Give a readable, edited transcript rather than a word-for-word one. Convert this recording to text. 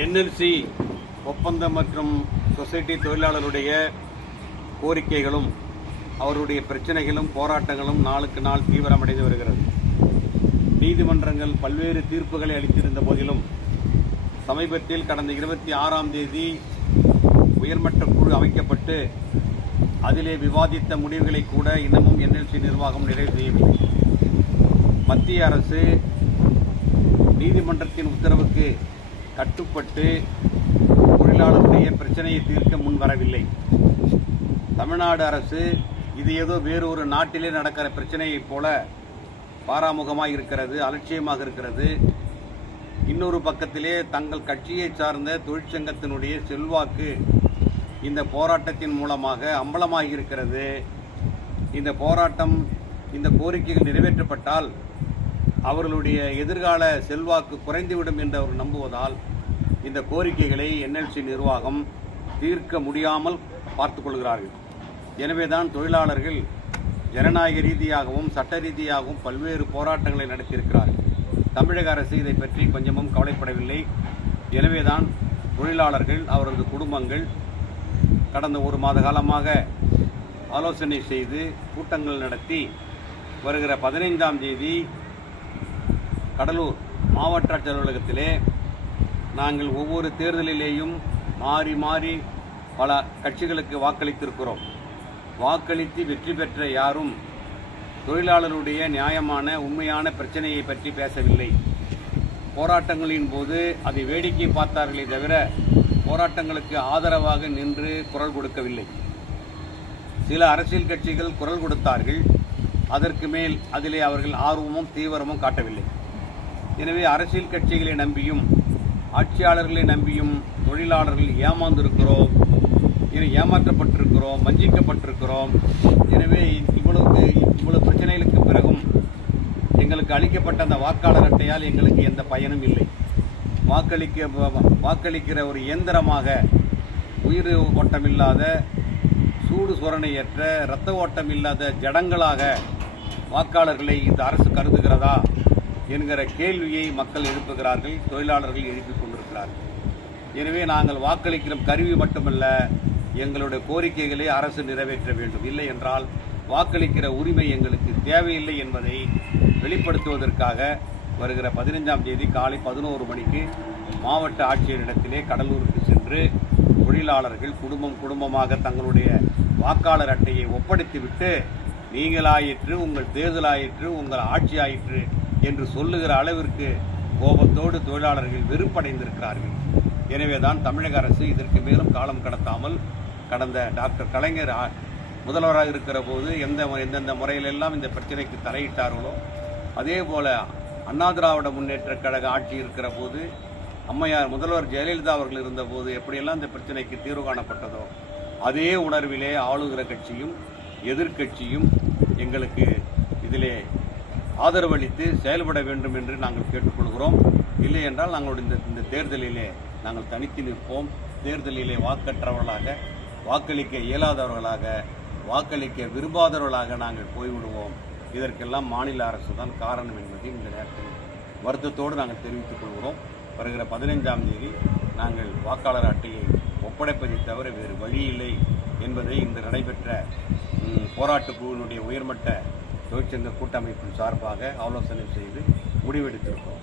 NLC ஒப்பந்தம் மற்றும் society தொழிலாளருடைய கோரிக்கைகளும் அவருடைய பிரச்சனைகளும் போராட்டங்களும் நாளுக்கு நாள் தீவிரமடைந்து வருகிறது. நீதிமன்றங்கள் பல்வேறு தீர்ப்புகளை அளித்திருந்த போதிலும் சமீபத்தில் கடந்த 26ஆம் தேதி உயர்மட்ட குழு அமைக்கப்பட்டு அதிலே விவாதித்த முடிவுகளை கூட இன்னமும் என்எல்சி நிர்வாகம் நிறைவு செய்யவில்லை. மத்திய அரசு நீதிமன்றத்தின் உத்தரவுக்கு கட்டுப்பட்டு தொழிலாளருடைய பிரச்சனையை தீர்க்க முன்வரவில்லை. தமிழ்நாடு அரசு இது ஏதோ வேறொரு நாட்டிலே நடக்கிற பிரச்சனையைப் போல பாராமுகமாக இருக்கிறது, அலட்சியமாக இருக்கிறது. இன்னொரு பக்கத்திலே தங்கள் கட்சியை சார்ந்த தொழிற்சங்கத்தினுடைய செல்வாக்கு இந்த போராட்டத்தின் மூலமாக அம்பலமாகி இருக்கிறது. இந்த போராட்டம், இந்த கோரிக்கைகள் நிறைவேற்றப்பட்டால் அவர்களுடைய எதிர்கால செல்வாக்கு குறைந்துவிடும் என்று அவர் நம்புவதால் இந்த கோரிக்கைகளை என்எல்சி நிர்வாகம் தீர்க்க முடியாமல் பார்த்துக் கொள்கிறார்கள். எனவேதான் தொழிலாளர்கள் ஜனநாயக ரீதியாகவும் சட்ட ரீதியாகவும் பல்வேறு போராட்டங்களை நடத்தியிருக்கிறார்கள். தமிழக அரசு இதை பற்றி கொஞ்சமும் கவலைப்படவில்லை. எனவேதான் தொழிலாளர்கள் அவரது குடும்பங்கள் கடந்த ஒரு மாத காலமாக ஆலோசனை செய்து கூட்டங்கள் நடத்தி வருகிற 15ஆம் தேதி கடலூர் மாவட்ட ஆட்சியர் அலுவலகத்திலே நாங்கள் ஒவ்வொரு தேர்தலிலேயும் மாறி மாறி பல கட்சிகளுக்கு வாக்களித்திருக்கிறோம். வாக்களித்து வெற்றி பெற்ற யாரும் தொழிலாளருடைய நியாயமான உண்மையான பிரச்சனையை பற்றி பேசவில்லை. போராட்டங்களின் போது அதை வேடிக்கை பார்த்தார்களே தவிர போராட்டங்களுக்கு ஆதரவாக நின்று குரல் கொடுக்கவில்லை. சில அரசியல் கட்சிகள் குரல் கொடுத்தார்கள். அதற்கு மேல் அதிலே அவர்கள் ஆர்வமும் தீவிரமும் காட்டவில்லை. எனவே அரசியல் கட்சிகளை நம்பியும் ஆட்சியாளர்களை நம்பியும் தொழிலாளர்கள் ஏமாந்திருக்கிறோம், ஏமாற்றப்பட்டிருக்கிறோம், வஞ்சிக்கப்பட்டிருக்கிறோம். எனவே இவ்வளவு பிரச்சனைகளுக்கு பிறகும் எங்களுக்கு அளிக்கப்பட்ட அந்த வாக்காளர் அட்டையால் எங்களுக்கு எந்த பயனும் இல்லை. வாக்களிக்கிற ஒரு இயந்திரமாக, உயிர் ஓட்டம் இல்லாத, சூடு சுரணையற்ற, இரத்த ஓட்டம் இல்லாத ஜடங்களாக வாக்காளர்களை இந்த அரசு கருதுகிறதா என்கிற கேள்வியை மக்கள் எழுப்புகிறார்கள், தொழிலாளர்கள் எழுப்பிக் கொண்டிருக்கிறார்கள். எனவே நாங்கள் வாக்களிக்கிற கருவி மட்டுமல்ல, எங்களுடைய கோரிக்கைகளை அரசு நிறைவேற்ற வேண்டும். இல்லை என்றால் வாக்களிக்கிற உரிமை எங்களுக்கு தேவையில்லை என்பதை வெளிப்படுத்துவதற்காக வருகிற 15ஆம் தேதி காலை 11 மணிக்கு மாவட்ட ஆட்சியரிடத்திலே கடலூருக்கு சென்று தொழிலாளர்கள் குடும்பமாக தங்களுடைய வாக்காளர் அட்டையை ஒப்படைத்துவிட்டு, நீங்களாயிற்று, உங்கள் தேர்தலாயிற்று, உங்கள் ஆட்சி ஆயிற்று என்று சொல்லுகிற அளவிற்கு கோபத்தோடு தொழிலாளர்கள் வெறுப்படைந்திருக்கிறார்கள். எனவேதான் தமிழக அரசு இதற்கு மேலும் காலம் கடத்தாமல் கடந்த டாக்டர் கலைஞர் முதல்வராக இருக்கிற போது எந்தெந்த முறையிலெல்லாம் இந்த பிரச்சனைக்கு தலையிட்டார்களோ, அதே போல அண்ணா திராவிட முன்னேற்ற கழக ஆட்சி இருக்கிற போது, அம்மையார் முதல்வர் ஜெயலலிதா அவர்கள் இருந்தபோது எப்படியெல்லாம் இந்த பிரச்சனைக்கு தீர்வு காணப்பட்டதோ அதே உணர்விலே ஆளுகிற கட்சியும் எதிர்கட்சியும் எங்களுக்கு இதிலே ஆதரவளித்து செயல்பட வேண்டும் என்று நாங்கள் கேட்டுக்கொள்கிறோம். இல்லை என்றால் நாங்களுடைய இந்த தேர்தலிலே நாங்கள் தனித்து நிற்போம். தேர்தலிலே வாக்கற்றவர்களாக, வாக்களிக்க இயலாதவர்களாக, வாக்களிக்க விரும்பாதவர்களாக நாங்கள் போய்விடுவோம். இதற்கெல்லாம் மாநில அரசு தான் காரணம் என்பதை இந்த நேரத்தில் வருத்தத்தோடு நாங்கள் தெரிவித்துக் கொள்கிறோம். வருகிற 15ஆம் தேதி நாங்கள் வாக்காளர் அட்டையை ஒப்படைப்பதை தவிர வேறு வழியில்லை என்பதை இன்று நடைபெற்ற போராட்டக் குழுவினுடைய உயர்மட்ட தொழிற்சங்க கூட்டமைப்பின் சார்பாக ஆலோசனை செய்து முடிவெடுத்திருக்கிறோம்.